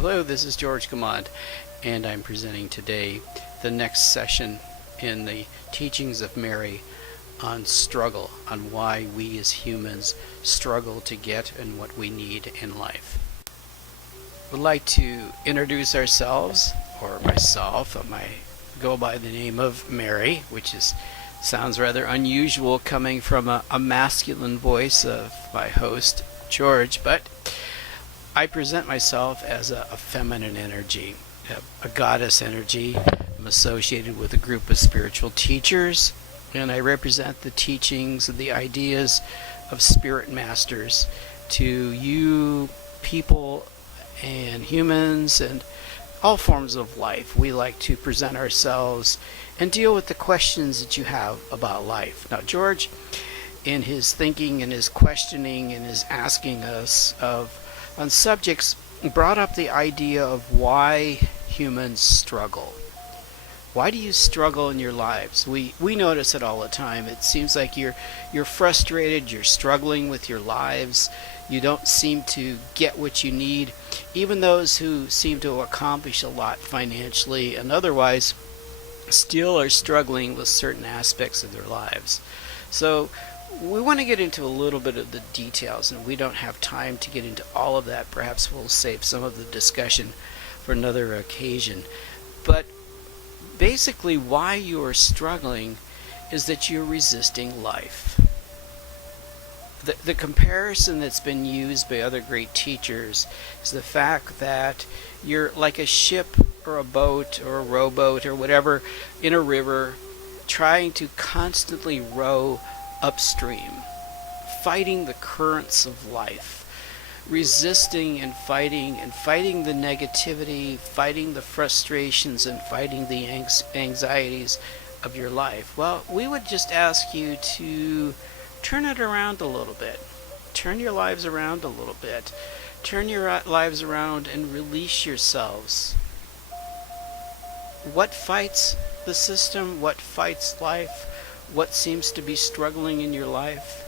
Hello, this is George Gamond, and I'm presenting today the next session in the teachings of Mary on struggle, on why we as humans struggle to get and what we need in life. We'd like to introduce ourselves, or myself. I go by the name of Mary, which sounds rather unusual coming from a masculine voice of my host, George, but I present myself as a feminine energy, a goddess energy. I'm associated with a group of spiritual teachers, and I represent the teachings and the ideas of spirit masters to you people and humans and all forms of life. We like to present ourselves and deal with the questions that you have about life. Now, George, in his thinking and his questioning and his asking us on subjects, brought up the idea of why humans struggle. Why do you struggle in your lives? We notice it all the time. It seems like you're frustrated, you're struggling with your lives, you don't seem to get what you need. Even those who seem to accomplish a lot financially and otherwise still are struggling with certain aspects of their lives. So we want to get into a little bit of the details, and we don't have time to get into all of that. Perhaps we'll save some of the discussion for another occasion. But basically, why you are struggling is that you're resisting life. The comparison that's been used by other great teachers is the fact that you're like a ship or a boat or a rowboat or whatever in a river, trying to constantly row upstream, fighting the currents of life, resisting and fighting the negativity, fighting the frustrations, and fighting the anxieties of your life. Well, we would just ask you to turn it around a little bit. Turn your lives around a little bit. Turn your lives around and release yourselves. What fights the system? What fights life? What seems to be struggling in your life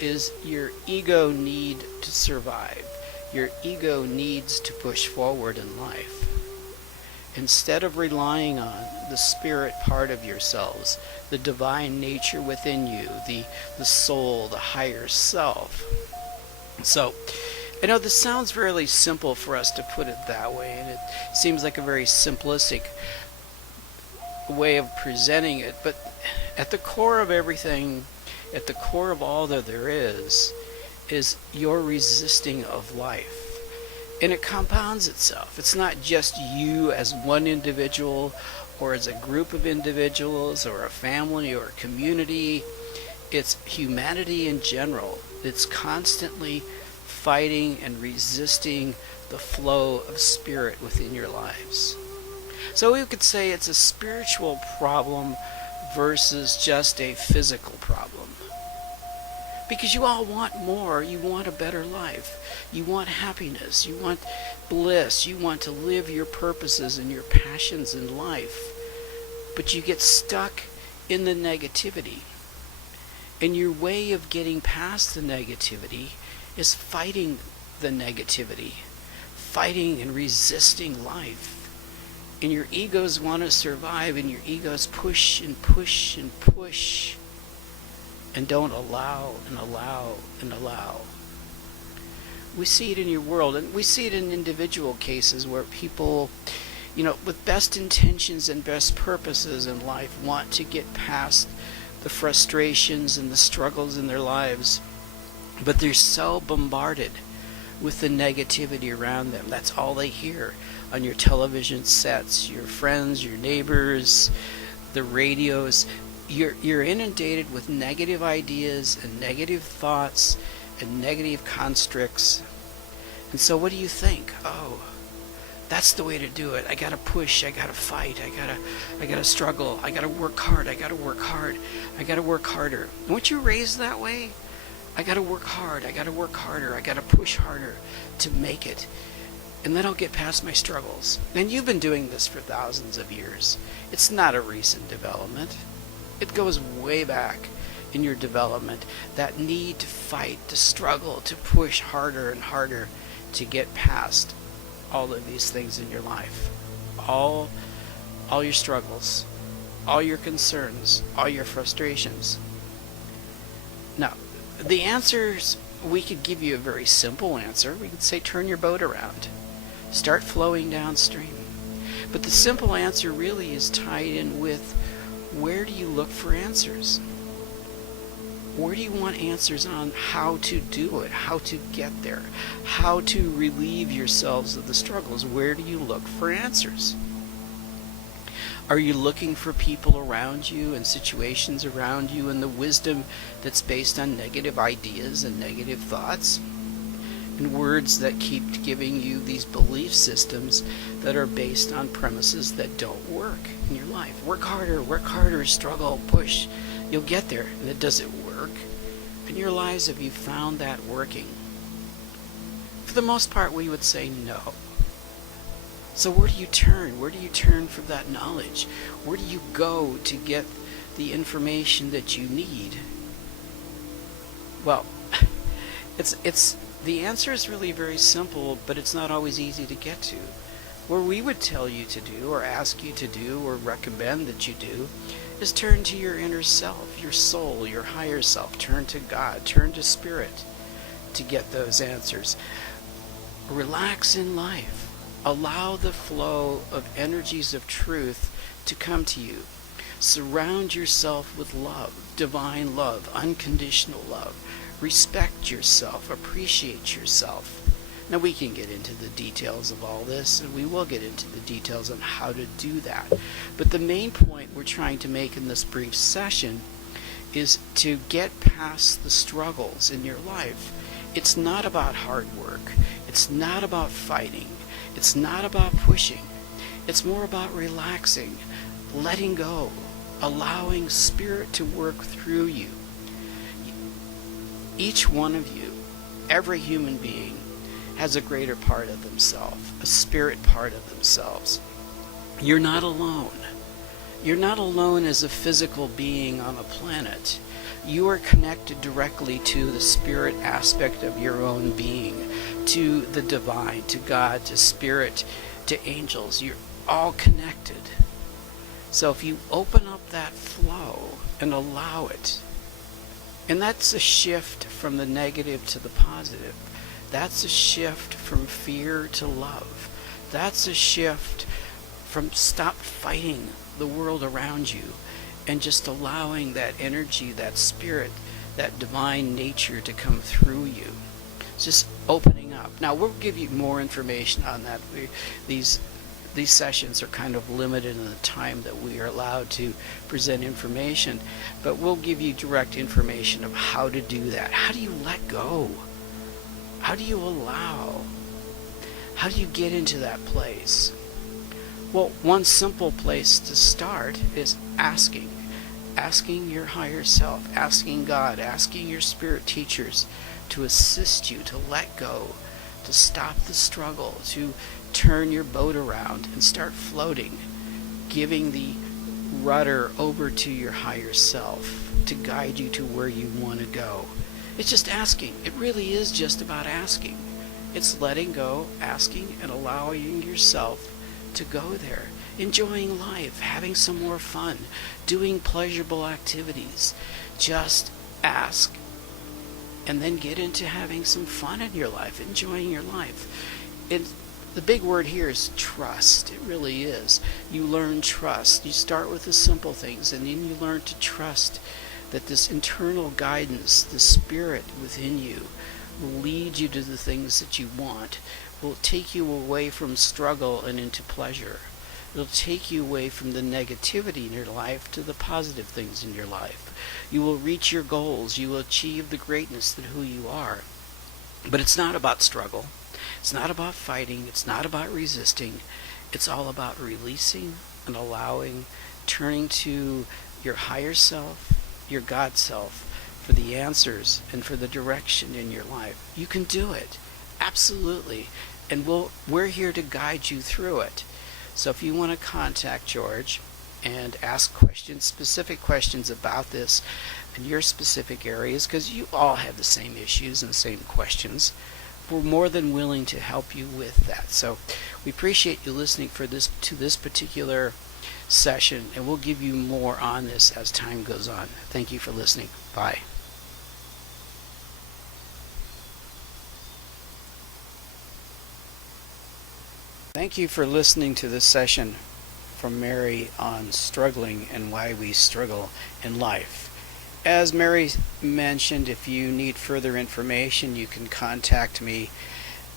is your ego need to survive. Your ego needs to push forward in life. Instead of relying on the spirit part of yourselves, the divine nature within you, the soul, the higher self. So, I know this sounds really simple for us to put it that way, and it seems like a very simplistic way of presenting it, but at the core of everything, at the core of all that there is your resisting of life. And it compounds itself. It's not just you as one individual or as a group of individuals or a family or a community. It's humanity in general. It's constantly fighting and resisting the flow of spirit within your lives. So we could say it's a spiritual problem versus just a physical problem. Because you all want more. You want a better life. You want happiness. You want bliss. You want to live your purposes and your passions in life. But you get stuck in the negativity. And your way of getting past the negativity is fighting the negativity. Fighting and resisting life. And your egos want to survive, and your egos push and push and push and don't allow and allow and allow. We see it in your world, and we see it in individual cases where people, with best intentions and best purposes in life want to get past the frustrations and the struggles in their lives, but they're so bombarded with the negativity around them. That's all they hear on your television sets, your friends, your neighbors, the radios. You're inundated with negative ideas and negative thoughts and negative constructs. And so what do you think? Oh, that's the way to do it. I gotta push, I gotta fight, I gotta struggle, I gotta work hard, I gotta work hard, I gotta work harder. Weren't you raised that way? I gotta work hard, I gotta work harder, I gotta push harder to make it. And then I'll get past my struggles. And you've been doing this for thousands of years. It's not a recent development. It goes way back in your development. That need to fight, to struggle, to push harder and harder to get past all of these things in your life. All your struggles, all your concerns, all your frustrations. Now, the answers, we could give you a very simple answer. We could say turn your boat around. Start flowing downstream. But the simple answer really is tied in with, where do you look for answers? Where do you want answers on how to do it, how to get there, how to relieve yourselves of the struggles? Where do you look for answers? Are you looking for people around you and situations around you and the wisdom that's based on negative ideas and negative thoughts? And words that keep giving you these belief systems that are based on premises that don't work in your life. Work harder, struggle, push. You'll get there. And it doesn't work. In your lives, have you found that working? For the most part, we would say no. So where do you turn? Where do you turn for that knowledge? Where do you go to get the information that you need? Well, the answer is really very simple, but it's not always easy to get to. What we would tell you to do, or ask you to do, or recommend that you do, is turn to your inner self, your soul, your higher self. Turn to God, turn to Spirit to get those answers. Relax in life. Allow the flow of energies of truth to come to you. Surround yourself with love, divine love, unconditional love. Respect yourself, appreciate yourself. Now we can get into the details of all this, and we will get into the details on how to do that. But the main point we're trying to make in this brief session is to get past the struggles in your life. It's not about hard work. It's not about fighting. It's not about pushing. It's more about relaxing, letting go, allowing Spirit to work through you. Each one of you, every human being, has a greater part of themselves, a spirit part of themselves. You're not alone. You're not alone as a physical being on a planet. You are connected directly to the spirit aspect of your own being, to the divine, to God, to Spirit, to angels. You're all connected. So if you open up that flow and allow it, and that's a shift from the negative to the positive. That's a shift from fear to love. That's a shift from stop fighting the world around you and just allowing that energy, that spirit, that divine nature to come through you. It's just opening up. Now we'll give you more information on that. These sessions are kind of limited in the time that we are allowed to present information, but we'll give you direct information of how to do that. How do you let go? How do you allow? How do you get into that place? Well, one simple place to start is asking your higher self, asking God, asking your spirit teachers to assist you, to let go, to stop the struggle, to turn your boat around and start floating, giving the rudder over to your higher self to guide you to where you want to go. It's just asking. It really is just about asking. It's letting go, asking, and allowing yourself to go there. Enjoying life, having some more fun, doing pleasurable activities. Just ask, and then get into having some fun in your life, enjoying your life. The big word here is trust. It really is. You learn trust. You start with the simple things, and then you learn to trust that this internal guidance, the spirit within you, will lead you to the things that you want, will take you away from struggle and into pleasure. It'll take you away from the negativity in your life to the positive things in your life. You will reach your goals. You will achieve the greatness of who you are. But it's not about struggle. It's not about fighting. It's not about resisting. It's all about releasing and allowing, turning to your higher self, your God self, for the answers and for the direction in your life. You can do it. Absolutely. And we're here to guide you through it. So if you want to contact George and ask questions, specific questions about this in your specific areas, because you all have the same issues and the same questions, we're more than willing to help you with that. So we appreciate you listening to this particular session, and we'll give you more on this as time goes on. Thank you for listening. Bye. Thank you for listening to this session from Mary on struggling and why we struggle in life. As Mary mentioned, if you need further information, you can contact me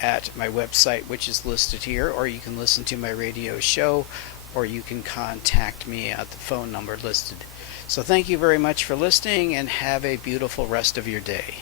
at my website, which is listed here, or you can listen to my radio show, or you can contact me at the phone number listed. So thank you very much for listening, and have a beautiful rest of your day.